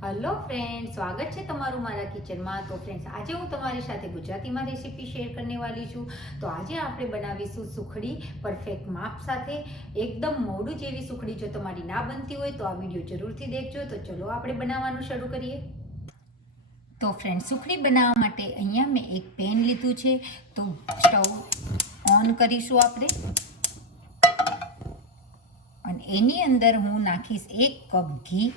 Hello friend, સ્વાગત છે તમારું મારા કિચનમાં। તો ફ્રેન્ડ્સ, આજે હું તમારી સાથે ગુજરાતીમાં રેસીપી શેર કરને વાલી છું। તો આજે આપણે બનાવીશું સુખડી પરફેક્ટ માપ સાથે, એકદમ મોડું જેવી સુખડી। જો તમારી ના બનતી હોય તો આ વિડીયો જરૂરથી દેખજો। તો ચલો આપણે બનાવવાનું શરૂ કરીએ। તો ફ્રેન્ડ, સુખડી બનાવવા માટે અહીંયા મેં એક પેન લીધું છે। તો સ્ટવ ઓન કરીશું આપણે, અને એની અંદર હું નાખીશ 1 કપ ઘી।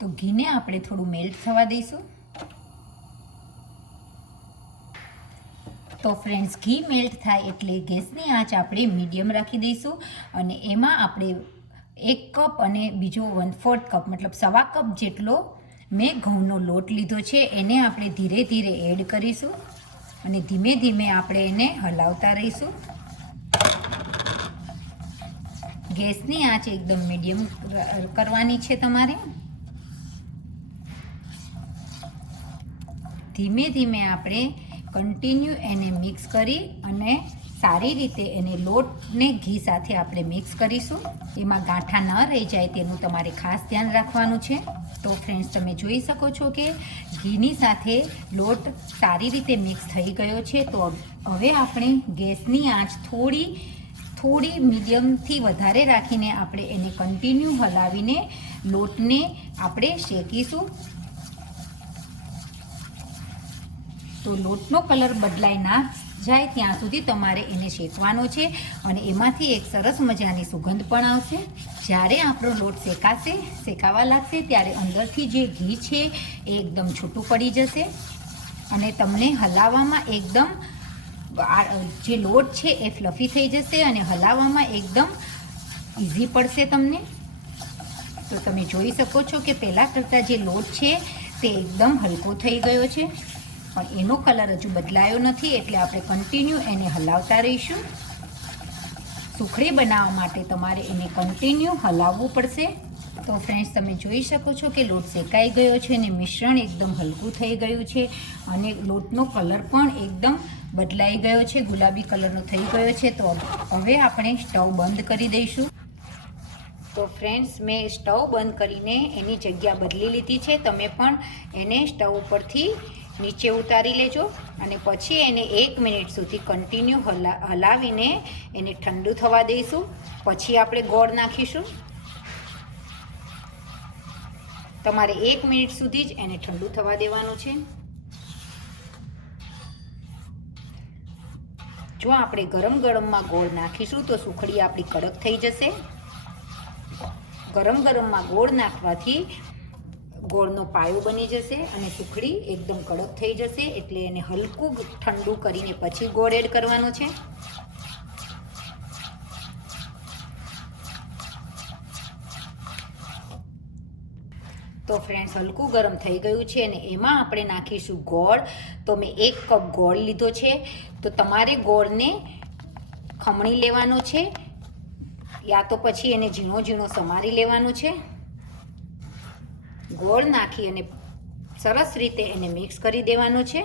તો ઘીને આપણે થોડું મેલ્ટ થવા દઈશું। તો ફ્રેન્ડ્સ, ઘી મેલ્ટ થાય એટલે ગેસની આંચ આપણે મીડિયમ રાખી દઈશું, અને એમાં આપણે 1 કપ અને બીજો 1/4 કપ મતલબ સવા કપ જેટલો મેં ઘઉંનો લોટ લીધો છે, એને આપણે ધીરે ધીરે એડ કરીશું, અને ધીમે ધીમે આપણે એને હલાવતા રહીશું। ગેસની આંચ એકદમ મીડિયમ કરવાની છે તમારે। ધીમે ધીમે આપણે કન્ટિન્યુ એને મિક્સ કરી અને સારી રીતે એને લોટને ઘી સાથે આપણે મિક્સ કરીશું। એમાં ગાંઠા ન રહી જાય તેનું તમારે ખાસ ધ્યાન રાખવાનું છે। તો ફ્રેન્ડ્સ, તમે જોઈ શકો છો કે ઘીની સાથે લોટ સારી રીતે મિક્સ થઈ ગયો છે। તો હવે આપણે ગેસની આંચ થોડી મીડિયમથી વધારે રાખીને આપણે એને કન્ટિન્યુ હલાવીને લોટને આપણે શેકીશું। તો લોટનો કલર બદલાઈ ના જાય ત્યાં સુધી તમારે એને શેકવાનો છે, અને એમાંથી એક સરસ મજાની સુગંધ પણ આવશે। જ્યારે આપણો લોટ શેકાવા લાગશે ત્યારે અંદરથી જે ઘી છે એ એકદમ છૂટું પડી જશે, અને તમને હલાવવામાં એકદમ જે લોટ છે એ ફ્લફી થઈ જશે, અને હલાવવામાં એકદમ ઇઝી પડશે તમને। તો તમે જોઈ શકો છો કે પહેલાં કરતાં જે લોટ છે તે એકદમ હલકો થઈ ગયો છે, પણ એનો કલર હજુ બદલાયો નથી, એટલે આપણે કન્ટિન્યુ એને હલાવતા રહીશું। સુખડી બનાવવા માટે તમારે એને કન્ટિન્યુ હલાવવું પડશે। તો ફ્રેન્ડ્સ, તમે જોઈ શકો છો કે લોટ શેકાઈ ગયો છે અને મિશ્રણ એકદમ હલકું થઈ ગયું છે, અને લોટનો કલર પણ એકદમ બદલાઈ ગયો છે, ગુલાબી કલરનો થઈ ગયો છે। તો હવે આપણે સ્ટવ બંધ કરી દઈશું। તો ફ્રેન્ડ્સ, મેં સ્ટવ બંધ કરીને એની જગ્યા બદલી લીધી છે। તમે પણ એને સ્ટવ ઉપરથી નીચે ઉતારી લેજો, અને પછી એને 1 મિનિટ સુધી કન્ટિન્યુ હલાવીને એને ઠંડુ થવા દઈશું। પછી આપણે ગોળ નાખીશું। તમારે 1 મિનિટ સુધી જ એને ઠંડુ થવા દેવાનું છે। જો આપણે ગરમમાં ગોળ નાખીશું તો સુખડી આપણી કડક થઈ જશે। ગરમમાં ગોળ નાખવાથી ગોળનો પાયો બની જશે અને સુખડી એકદમ કડક થઈ જશે, એટલે એને હલકું ઠંડુ કરીને પછી ગોળ એડ કરવાનો છે। તો ફ્રેન્ડ્સ, હલકું ગરમ થઈ ગયું છે, અને એમાં આપણે નાખીશું ગોળ। તો મેં 1 કપ ગોળ લીધો છે। તો તમારે ગોળને ખમણી લેવાનો છે, યા તો પછી એને ઝીણો ઝીણો સમારી લેવાનો છે। ગોળ નાખી અને સરસ રીતે એને મિક્સ કરી દેવાનો છે।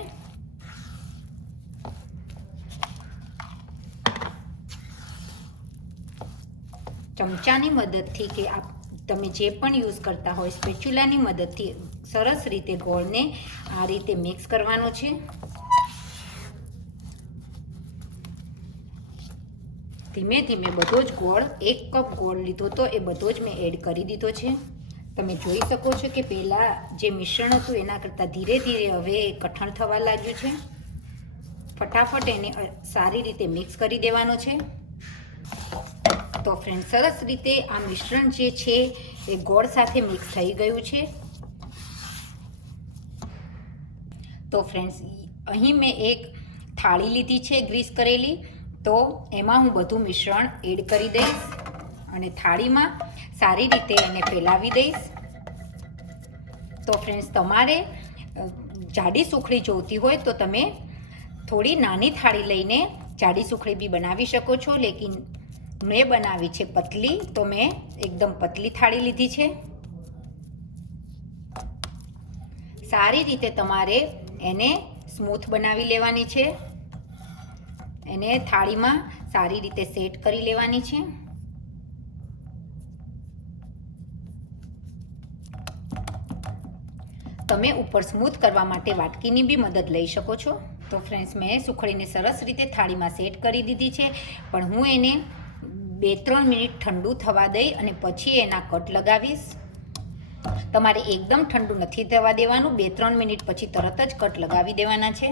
ચમચાની મદદથી કે તમે જે પણ યુઝ કરતા હોય, સ્પેચ્યુલાની મદદથી સરસ રીતે ગોળને આ રીતે મિક્સ કરવાનો છે। ધીમે ધીમે બધો જ ગોળ, 1 કપ ગોળ લીધો તો એ બધો જ મેં એડ કરી દીધો છે। તમે જોઈ શકો છો કે પહેલાં જે મિશ્રણ હતું એના કરતાં ધીરે ધીરે હવે એ કઠણ થવા લાગ્યું છે। ફટાફટ એને સારી રીતે મિક્સ કરી દેવાનો છે। તો ફ્રેન્ડ, સરસ રીતે આ મિશ્રણ જે છે એ ગોળ સાથે મિક્સ થઈ ગયું છે। તો ફ્રેન્ડ્સ, અહીં મેં એક થાળી લીધી છે ગ્રીસ કરેલી। તો એમાં હું બધું મિશ્રણ એડ કરી દઈશ, અને થાળીમાં સારી રીતે એને ફેલાવી દઈશ। તો ફ્રેન્ડ્સ, તમારે જાડી સુખડી જોઈતી હોય તો તમે થોડી નાની થાળી લઈને જાડી સુખડી બી બનાવી શકો છો, લેકિન મેં બનાવી છે પતલી, તો મેં એકદમ પતલી થાળી લીધી છે। સારી રીતે તમારે એને સ્મૂથ બનાવી લેવાની છે. એને થાળીમાં સારી રીતે સેટ કરી લેવાની છે. તમે ઉપર સ્મૂથ કરવા માટે વાટકીની બી મદદ લઈ શકો છો. તો ફ્રેન્ડ્સ, મેં સુખડીને સરસ રીતે થાળીમાં સેટ કરી દીધી છે, પણ હું એને 2-3 મિનિટ ઠંડુ થવા દઈ અને પછી એના કટ લગાવીશ. તમારે એકદમ ઠંડુ નથી થવા દેવાનું, 2-3 મિનિટ પછી તરત જ કટ લગાવી દેવાના છે.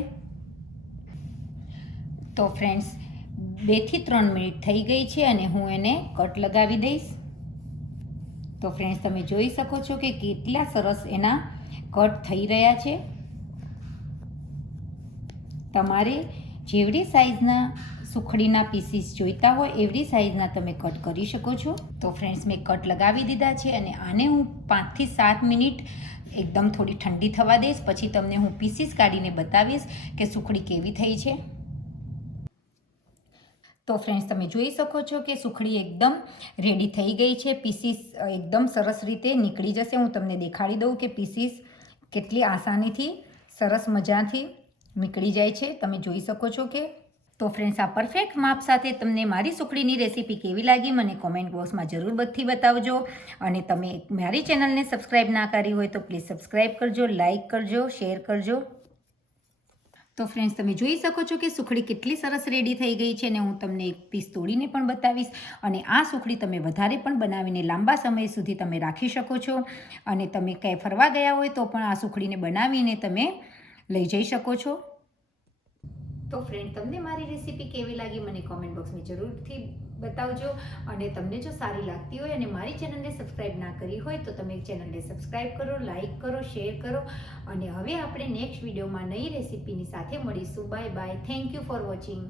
તો ફ્રેન્ડ્સ, 2 થી 3 મિનિટ થઈ ગઈ છે અને હું એને કટ લગાવી દઈશ. તો ફ્રેન્ડ્સ, તમે જોઈ શકો છો કે કેટલા સરસ એના કટ થઈ રહ્યા છે. તમારે જેવડી સાઈઝના સુખડીના પીસીસ જોઈતા હોય એવડી સાઈઝના તમે કટ કરી શકો છો. તો ફ્રેન્ડ્સ, મેં કટ લગાવી દીધા છે અને આને હું 5 થી 7 મિનિટ એકદમ થોડી ઠંડી થવા દઈશ. પછી તમને હું પીસીસ કાઢીને બતાવીશ કે સુખડી કેવી થઈ છે. તો ફ્રેન્ડ્સ, તમે જોઈ શકો છો કે સુખડી એકદમ રેડી થઈ ગઈ છે. પીસીસ એકદમ સરસ રીતે નીકળી જશે. હું તમને દેખાડી દઉં કે પીસીસ કેટલી આસાનીથી સરસ મજાથી નીકળી જાય છે. તમે જોઈ શકો છો કે. તો ફ્રેન્ડ્સ, આ પરફેક્ટ માપ સાથે તમને મારી સુખડીની રેસીપી કેવી લાગી મને કોમેન્ટ બોક્સમાં જરૂર બધી બતાવજો. અને તમે મારી ચેનલને સબસ્ક્રાઈબ ના કરી હોય તો પ્લીઝ સબસ્ક્રાઈબ કરજો, લાઈક કરજો, શેર કરજો. તો ફ્રેન્ડ્સ, તમે જોઈ શકો છો કે સુખડી કેટલી સરસ રેડી થઈ ગઈ છે અને હું તમને એક પીસ તોડીને પણ બતાવીશ. અને આ સુખડી તમે વધારે પણ બનાવીને લાંબા સમય સુધી તમે રાખી શકો છો. અને તમે ક્યાંય ફરવા ગયા હોય તો પણ આ સુખડીને બનાવીને તમે લઈ જઈ શકો છો. તો ફ્રેન્ડ, તમને મારી રેસીપી કેવી લાગી મને કોમેન્ટ બોક્સમાં જરૂરથી બતાવજો. અને તમને જો સારી લાગતી હોય અને મારી ચેનલને સબસ્ક્રાઈબ ના કરી હોય તો તમે ચેનલને સબસ્ક્રાઈબ કરો, લાઈક કરો, શેર કરો. અને હવે આપણે નેક્સ્ટ વિડીયોમાં નવી રેસીપીની સાથે મળીશું. Bye bye. Thank you for watching.